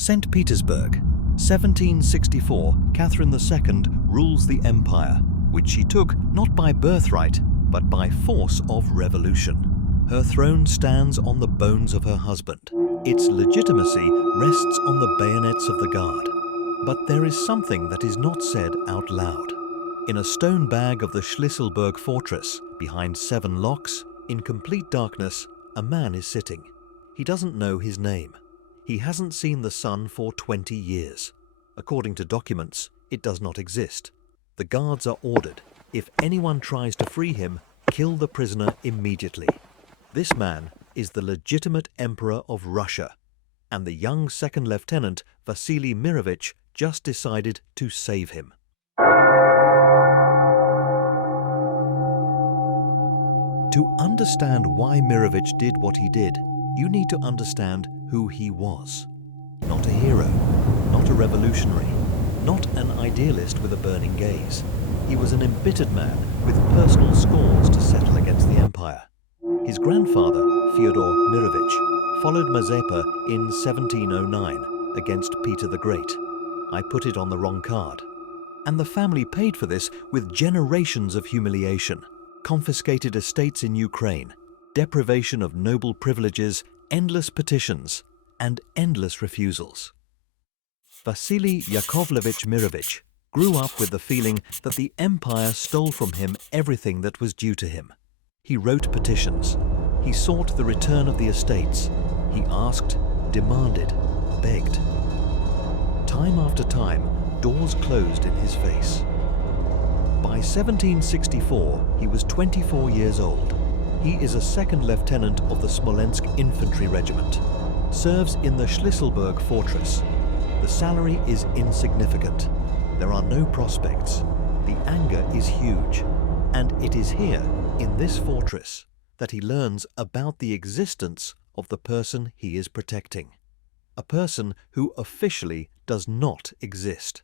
St. Petersburg, 1764, Catherine II rules the empire, which she took not by birthright, but by force of revolution. Her throne stands on the bones of her husband. Its legitimacy rests on the bayonets of the guard. But there is something that is not said out loud. In a stone bag of the Shlisselburg Fortress, behind 7 locks, in complete darkness, a man is sitting. He doesn't know his name. He hasn't seen the sun for 20 years. According to documents, it does not exist. The guards are ordered, if anyone tries to free him, kill the prisoner immediately. This man is the legitimate emperor of Russia, and the young second lieutenant Vasily Mirovich just decided to save him. To understand why Mirovich did what he did, you need to understand who he was. Not a hero, not a revolutionary, not an idealist with a burning gaze. He was an embittered man with personal scores to settle against the empire. His grandfather, Fyodor Mirovich, followed Mazepa in 1709 against Peter the Great. I put it on the wrong card. And the family paid for this with generations of humiliation, confiscated estates in Ukraine, deprivation of noble privileges, endless petitions, and endless refusals. Vasily Yakovlevich Mirovich grew up with the feeling that the empire stole from him everything that was due to him. He wrote petitions. He sought the return of the estates. He asked, demanded, begged. Time after time, doors closed in his face. By 1764, he was 24 years old. He is a second lieutenant of the Smolensk Infantry Regiment, serves in the Shlisselburg Fortress. The salary is insignificant. There are no prospects. The anger is huge. And it is here, in this fortress, that he learns about the existence of the person he is protecting. A person who officially does not exist.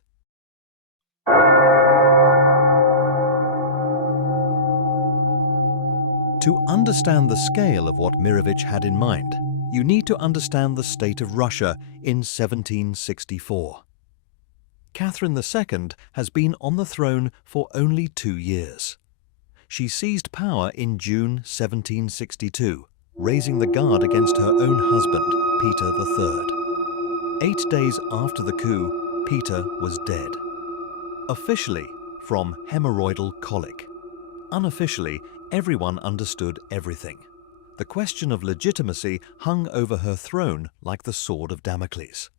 To understand the scale of what Mirovich had in mind, you need to understand the state of Russia in 1764. Catherine II has been on the throne for only 2 years. She seized power in June 1762, raising the guard against her own husband, Peter III. 8 days after the coup, Peter was dead. Officially, from hemorrhoidal colic. Unofficially, everyone understood everything. The question of legitimacy hung over her throne like the sword of Damocles.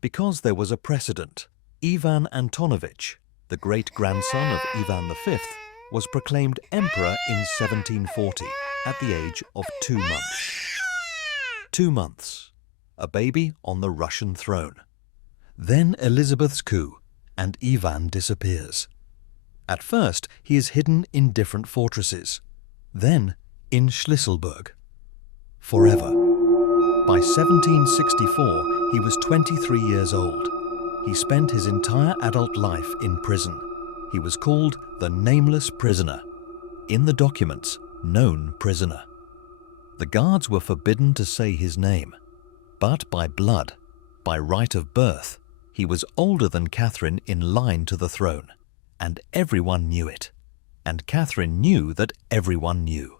Because there was a precedent. Ivan Antonovich, the great-grandson of Ivan V, was proclaimed emperor in 1740 at the age of 2 months. 2 months. A baby on the Russian throne. Then Elizabeth's coup, and Ivan disappears. At first, he is hidden in different fortresses. Then, in Shlisselburg. Forever. By 1764, he was 23 years old. He spent his entire adult life in prison. He was called the Nameless Prisoner. In the documents, known prisoner. The guards were forbidden to say his name. But by blood, by right of birth, he was older than Catherine in line to the throne. And everyone knew it. And Catherine knew that everyone knew.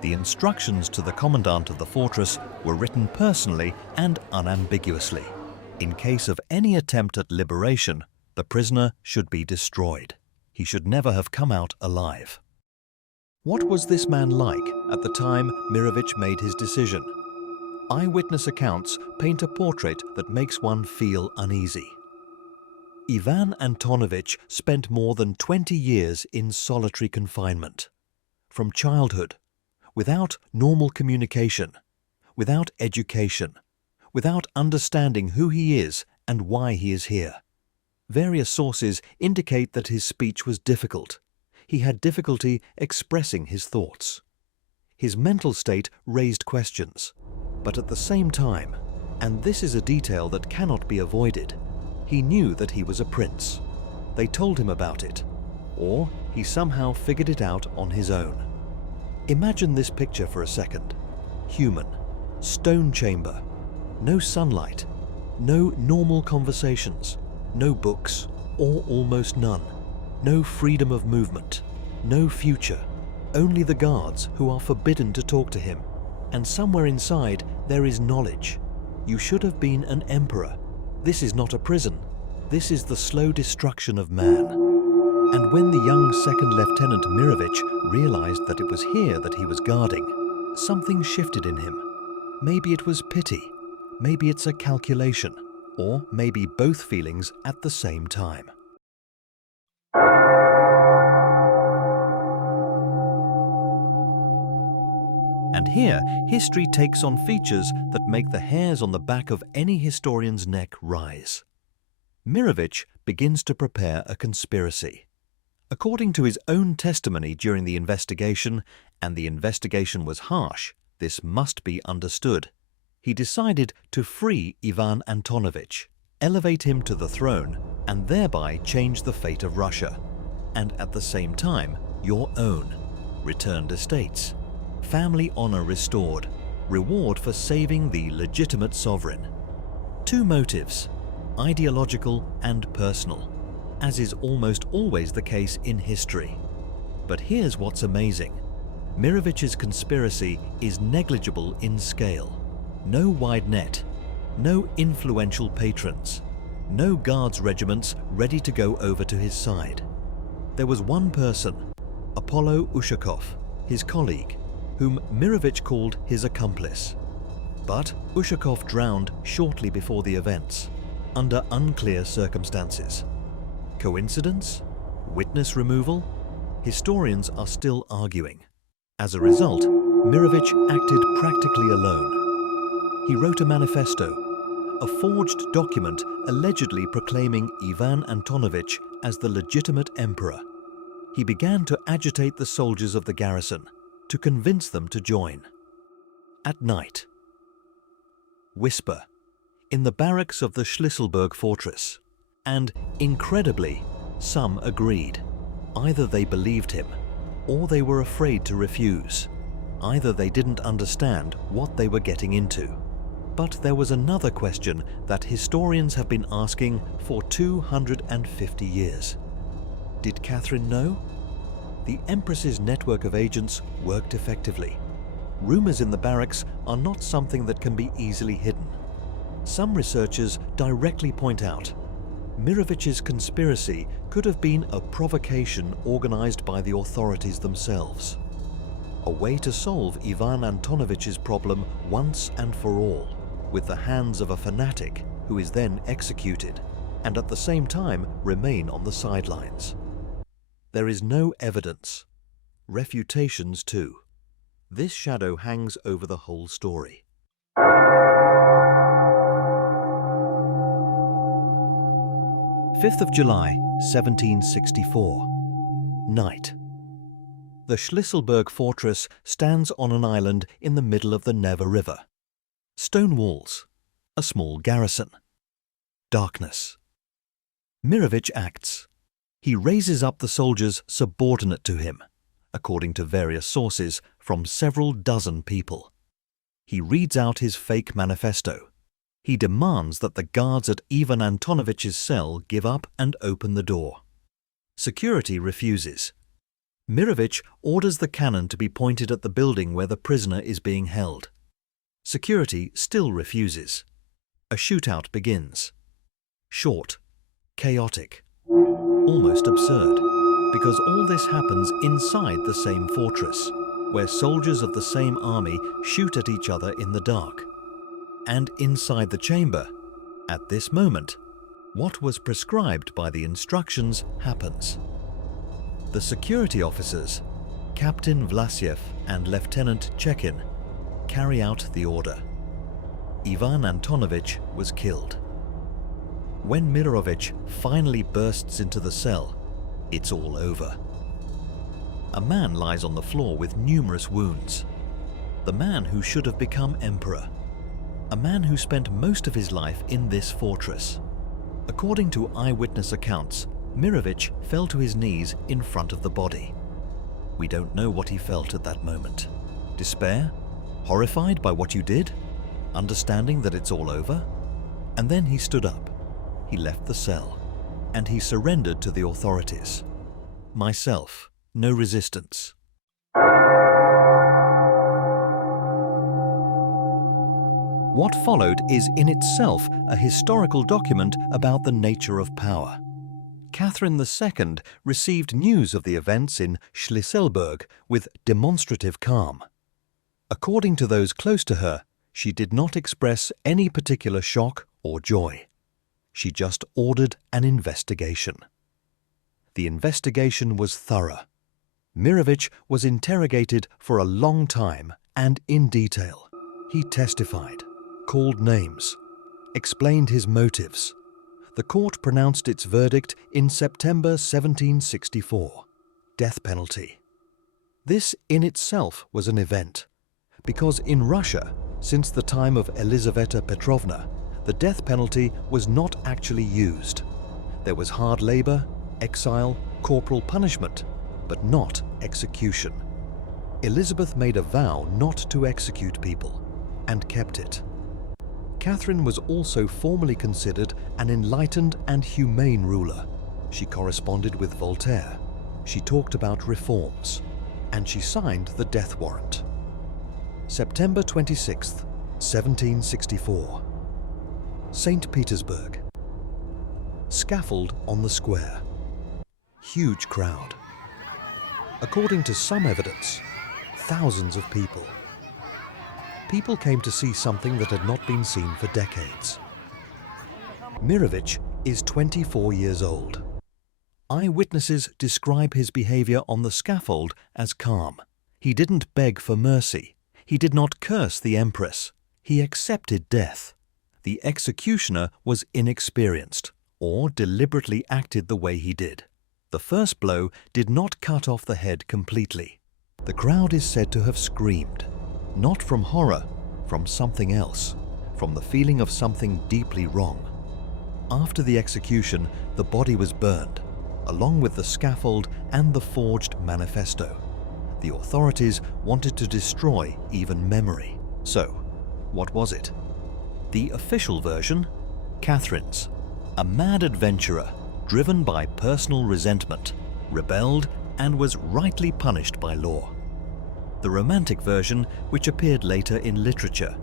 The instructions to the commandant of the fortress were written personally and unambiguously. In case of any attempt at liberation, the prisoner should be destroyed. He should never have come out alive. What was this man like at the time Mirovich made his decision? Eyewitness accounts paint a portrait that makes one feel uneasy. Ivan Antonovich spent more than 20 years in solitary confinement. From childhood, without normal communication, without education, without understanding who he is and why he is here. Various sources indicate that his speech was difficult. He had difficulty expressing his thoughts. His mental state raised questions, but at the same time, and this is a detail that cannot be avoided, he knew that he was a prince. They told him about it, or he somehow figured it out on his own. Imagine this picture for a second. Human, stone chamber, no sunlight, No normal conversations, no books, or almost none. No freedom of movement, no future. Only the guards who are forbidden to talk to him. And somewhere inside there is knowledge. You should have been an emperor. This is not a prison. This is the slow destruction of man. And when the young second lieutenant Mirovich realized that it was here that he was guarding, something shifted in him. Maybe it was pity, maybe it's a calculation, or maybe both feelings at the same time. And here, history takes on features that make the hairs on the back of any historian's neck rise. Mirovich begins to prepare a conspiracy. According to his own testimony during the investigation, and the investigation was harsh, this must be understood, he decided to free Ivan Antonovich, elevate him to the throne, and thereby change the fate of Russia, and at the same time, your own. Returned estates. Family honor restored, reward for saving the legitimate sovereign. Two motives, ideological and personal, as is almost always the case in history. But here's what's amazing. Mirovich's conspiracy is negligible in scale. No wide net, no influential patrons, no guards regiments ready to go over to his side. There was one person, Apollo Ushakov, his colleague, whom Mirovich called his accomplice. But Ushakov drowned shortly before the events, under unclear circumstances. Coincidence? Witness removal? Historians are still arguing. As a result, Mirovich acted practically alone. He wrote a manifesto, a forged document allegedly proclaiming Ivan Antonovich as the legitimate emperor. He began to agitate the soldiers of the garrison, to convince them to join. At night. Whisper. In the barracks of the Shlisselburg Fortress. And, incredibly, some agreed. Either they believed him, or they were afraid to refuse. Either they didn't understand what they were getting into. But there was another question that historians have been asking for 250 years. Did Catherine know? The Empress's network of agents worked effectively. Rumors in the barracks are not something that can be easily hidden. Some researchers directly point out Mirovich's conspiracy could have been a provocation organized by the authorities themselves. A way to solve Ivan Antonovich's problem once and for all, with the hands of a fanatic who is then executed, and at the same time remain on the sidelines. There is no evidence. Refutations too. This shadow hangs over the whole story. July 5th, 1764. Night. The Shlisselburg Fortress stands on an island in the middle of the Neva River. Stone walls. A small garrison. Darkness. Mirovich acts. He raises up the soldiers subordinate to him, according to various sources, from several dozen people. He reads out his fake manifesto. He demands that the guards at Ivan Antonovich's cell give up and open the door. Security refuses. Mirovich orders the cannon to be pointed at the building where the prisoner is being held. Security still refuses. A shootout begins. Short, chaotic, almost absurd, because all this happens inside the same fortress, where soldiers of the same army shoot at each other in the dark. And inside the chamber, at this moment, what was prescribed by the instructions happens. The security officers, Captain Vlasiev and Lieutenant Chekin, carry out the order. Ivan Antonovich was killed. When Mirovich finally bursts into the cell, it's all over. A man lies on the floor with numerous wounds. The man who should have become emperor. A man who spent most of his life in this fortress. According to eyewitness accounts, Mirovich fell to his knees in front of the body. We don't know what he felt at that moment. Despair? Horrified by what you did? Understanding that it's all over? And then he stood up. He left the cell, and he surrendered to the authorities. Myself, no resistance. What followed is in itself a historical document about the nature of power. Catherine II received news of the events in Shlisselburg with demonstrative calm. According to those close to her, she did not express any particular shock or joy. She just ordered an investigation. The investigation was thorough. Mirovich was interrogated for a long time and in detail. He testified, called names, explained his motives. The court pronounced its verdict in September 1764, death penalty. This in itself was an event, because in Russia, since the time of Elizaveta Petrovna, the death penalty was not actually used. There was hard labor, exile, corporal punishment, but not execution. Elizabeth made a vow not to execute people, and kept it. Catherine was also formally considered an enlightened and humane ruler. She corresponded with Voltaire. She talked about reforms, and she signed the death warrant. September 26, 1764. St. Petersburg. Scaffold on the square. Huge crowd. According to some evidence, thousands of people. People came to see something that had not been seen for decades. Mirovich is 24 years old. Eyewitnesses describe his behavior on the scaffold as calm. He didn't beg for mercy. He did not curse the empress. He accepted death. The executioner was inexperienced, or deliberately acted the way he did. The first blow did not cut off the head completely. The crowd is said to have screamed, not from horror, from something else, from the feeling of something deeply wrong. After the execution, the body was burned, along with the scaffold and the forged manifesto. The authorities wanted to destroy even memory. So, what was it? The official version, Catherine's, a mad adventurer driven by personal resentment, rebelled and was rightly punished by law. The romantic version, which appeared later in literature,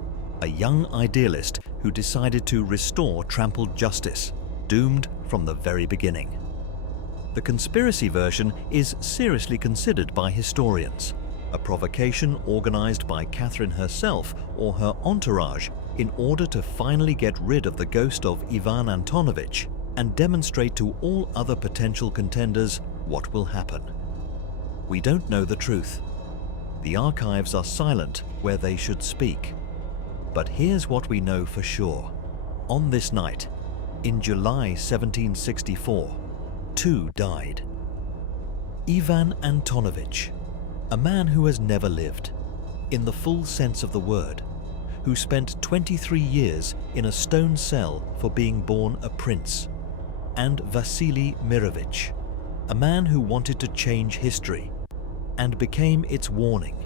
a young idealist who decided to restore trampled justice, doomed from the very beginning. The conspiracy version is seriously considered by historians, a provocation organized by Catherine herself or her entourage in order to finally get rid of the ghost of Ivan Antonovich and demonstrate to all other potential contenders what will happen. We don't know the truth. The archives are silent where they should speak. But here's what we know for sure. On this night, in July 1764, 2 died. Ivan Antonovich, a man who has never lived, in the full sense of the word, who spent 23 years in a stone cell for being born a prince, and Vasily Mirovich, a man who wanted to change history and became its warning.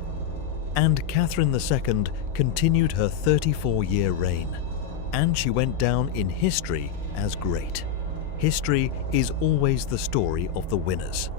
And Catherine II continued her 34-year reign, and she went down in history as great. History is always the story of the winners.